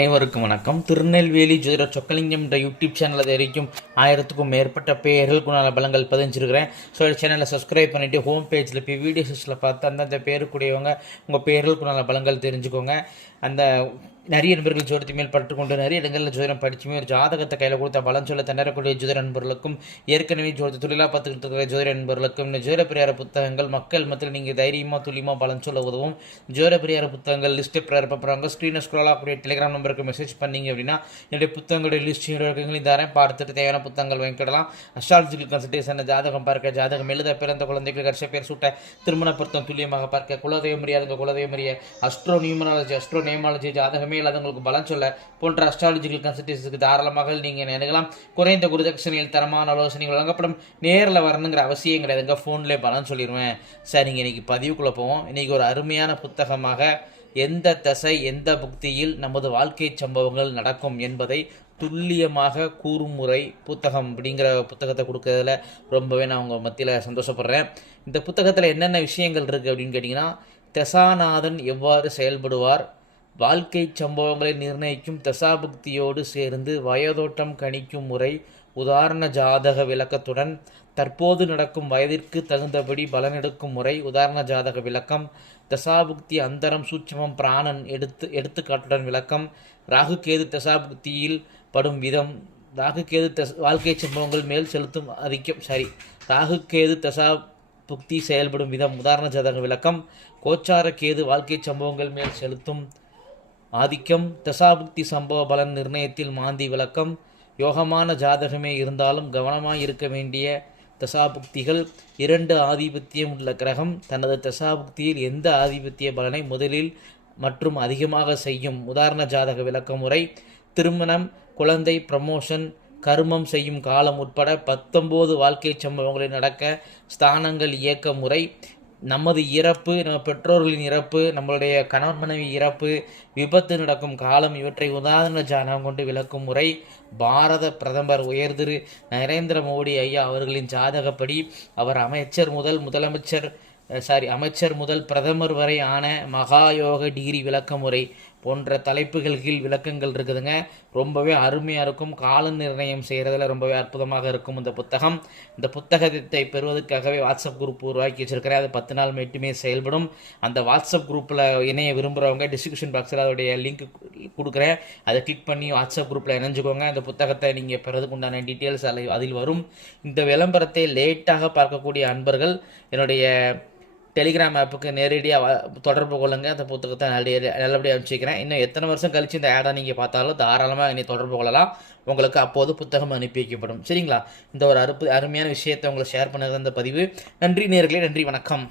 அனைவருக்கும் வணக்கம். திருநெல்வேலி ஜோதிட சொக்கலிங்கம் என்ற யூடியூப் சேனல் அது வரைக்கும் 1000க்கும் மேற்பட்ட பேர்களுக்குண்டான பலங்கள் பதிஞ்சிருக்கிறேன். ஸோ சேனலை சப்ஸ்கிரைப் பண்ணிவிட்டு ஹோம் பேஜில் போய் வீடியோஸில் பார்த்து அந்தந்த பேருக்குடையவங்க உங்கள் பேர்களுக்குண்டான பலங்கள் தெரிஞ்சுக்கோங்க. அந்த நிறைய நண்பர்கள் ஜோதிடத்தை மேல் பற்றுக்கொண்டு நிறைய இடங்களில் ஜோதிடம் படிச்சுமே ஒரு ஜாதகத்தை கையில் கொடுத்த பலன் சொல்ல திணறக்கூடிய ஜோதிட நண்பர்களுக்கும் ஏற்கனவே ஜோதிட தொழிலாக பார்த்துக்கிட்டு இருக்கிற ஜோதிட நண்பர்களுக்கும் இந்த ஜோதிட பிரியார புத்தகங்கள் மக்கள் மத்தியில் நீங்கள் தைரியமாக துல்லியமாக பலன் சொல்ல உதவும். ஜோதிட பிரியார புத்தகங்கள் லிஸ்ட்டு ப்ரேரப்படுறாங்க. ஸ்க்ரீனை ஸ்க்ரோல் ஆகக்கூடிய டெலிகிராம் நம்பருக்கு மெசேஜ் பண்ணிங்க அப்படின்னா என்னுடைய புத்தகங்களுடைய லிஸ்ட் இருக்குங்களையும் தரேன். பார்த்துட்டு தேவையான புத்தகங்கள் வாங்கிக்கிடலாம். அஸ்ட்ராலஜிக்கல் கன்சல்டேஷன், ஜாதகம் பார்க்க, ஜாதகம் எழுத, பிறந்த குழந்தைகள் கட்சி பேர் சூட்ட, திருமண பொருத்தம் துல்லியமாக பார்க்க, குலதெய்வம் அறியாத குலதெய்வம் அறிய, அஸ்ட்ரோ நியூமராலஜி, அஸ்ட்ரோ நேமாலஜி, ஜாதகமே இல்லாதவங்களுக்கு பலன் சொல்ல போன்ற அஸ்ட்ராலஜிக்கல் கன்சல்டேஷனுக்கு தாராளமாக நீங்கள் நினைக்கலாம். குறைந்த குருதட்சணையில் தரமான ஆலோசனைகள் வழங்கப்படும். நேரில் வரணுங்கிற அவசியம் கிடையாதுங்க, ஃபோன்லேயே பலன் சொல்லிடுவேன். சரிங்க, இன்றைக்கி பதிவுக்குள்ளே போவோம். இன்றைக்கி ஒரு அருமையான புத்தகமாக எந்த தசை எந்த புக்தியில் நமது வாழ்க்கை சம்பவங்கள் நடக்கும் என்பதை துல்லியமாக கூறும் முறை புத்தகம் அப்படிங்கிற புத்தகத்தை கொடுக்கறதுல ரொம்பவே நான் உங்கள் மத்தியில் சந்தோஷப்படுறேன். இந்த புத்தகத்தில் என்னென்ன விஷயங்கள் இருக்குது அப்படின்னு கேட்டிங்கன்னா, தசாநாதன் எவ்வாறு செயல்படுவார், வாழ்க்கை சம்பவங்களை நிர்ணயிக்கும் தசாபுக்தியோடு சேர்ந்து வயதோட்டம் கணிக்கும் முறை, உதாரண ஜாதக விளக்கத்துடன் தற்போது நடக்கும் வயதிற்கு தகுந்தபடி பலனெடுக்கும் முறை, உதாரண ஜாதக விளக்கம், தசாபுக்தி அந்தரம் சூட்சமம் பிராணன் எடுத்துக்காட்டுடன் விளக்கம், ராகுகேது தசாபுக்தியில் படும் விதம், ராகுகேது வாழ்க்கை சம்பவங்கள் மேல் செலுத்தும் ராகுகேது தசாபுக்தி செயல்படும் விதம், உதாரண ஜாதக விளக்கம், கோச்சார கேது வாழ்க்கை சம்பவங்கள் மேல் செலுத்தும் ஆதிக்கம், தசாபுக்தி சம்பவ பலன் நிர்ணயத்தில் மாந்தி விளக்கம், யோகமான ஜாதகமே இருந்தாலும் கவனமாக இருக்க வேண்டிய தசாபுக்திகள், 2 ஆதிபத்தியம் உள்ள கிரகம் தனது தசாபுக்தியில் எந்த ஆதிபத்திய பலனை முதலில் மற்றும் அதிகமாக செய்யும், உதாரண ஜாதக விளக்க முறை, திருமணம், குழந்தை, ப்ரமோஷன், கர்மம் செய்யும் காலம் உட்பட 19 வாழ்க்கை சம்பவங்களில் நடக்க ஸ்தானங்கள் இயக்க முறை, நமது இறப்பு, நம்ம பெற்றோர்களின் இறப்பு, நம்மளுடைய கணவன் மனைவி இறப்பு, விபத்து நடக்கும் காலம், இவற்றை உதாரண ஜாதகம் கொண்டு விளக்கும் முறை, பாரத பிரதமர் உயர்திரு நரேந்திர மோடி ஐயா அவர்களின் ஜாதகப்படி அவர் அமைச்சர் முதல் பிரதமர் வரை ஆன மகாயோக டிகிரி விளக்க முறை போன்ற தலைப்புகள் கீழ் விளக்கங்கள் இருக்குதுங்க. ரொம்பவே அருமையாக இருக்கும். கால நிர்ணயம் செய்கிறதுல ரொம்பவே அற்புதமாக இருக்கும் இந்த புத்தகம். இந்த புத்தகத்தை பெறுவதற்காகவே வாட்ஸ்அப் குரூப் உருவாக்கி வச்சுருக்கிறேன். அது 10 நாள் மட்டுமே செயல்படும். அந்த வாட்ஸ்அப் குரூப்பில் இணைய விரும்புகிறவங்க டிஸ்கிரிப்ஷன் பாக்ஸில் அதோடைய லிங்க் கொடுக்குறேன். அதை கிளிக் பண்ணி வாட்ஸ்அப் குரூப்பில் இணைஞ்சுக்கோங்க. இந்த புத்தகத்தை நீங்கள் பெறதுக்கு உண்டான டீட்டெயில்ஸ் அதில் வரும். இந்த விளம்பரத்தை லேட்டாக பார்க்கக்கூடிய அன்பர்கள் என்னுடைய டெலிகிராம் ஆப்புக்கு நேரடியாக தொடர்பு கொள்ளுங்கள். அந்த புத்தகத்தை நல்லபடியாக அனுப்பிச்சிக்கிறேன். இன்னும் எத்தனை வருஷம் கழித்து இந்த ஆடை நீங்கள் பார்த்தாலும் தாராளமாக என்னை தொடர்பு கொள்ளலாம். உங்களுக்கு அப்போது புத்தகம் அனுப்பி வைக்கப்படும். சரிங்களா? இந்த ஒரு அருமையான விஷயத்தை உங்களை ஷேர் பண்ணுறது அந்த பதிவு. நன்றி நேயர்களே, நன்றி, வணக்கம்.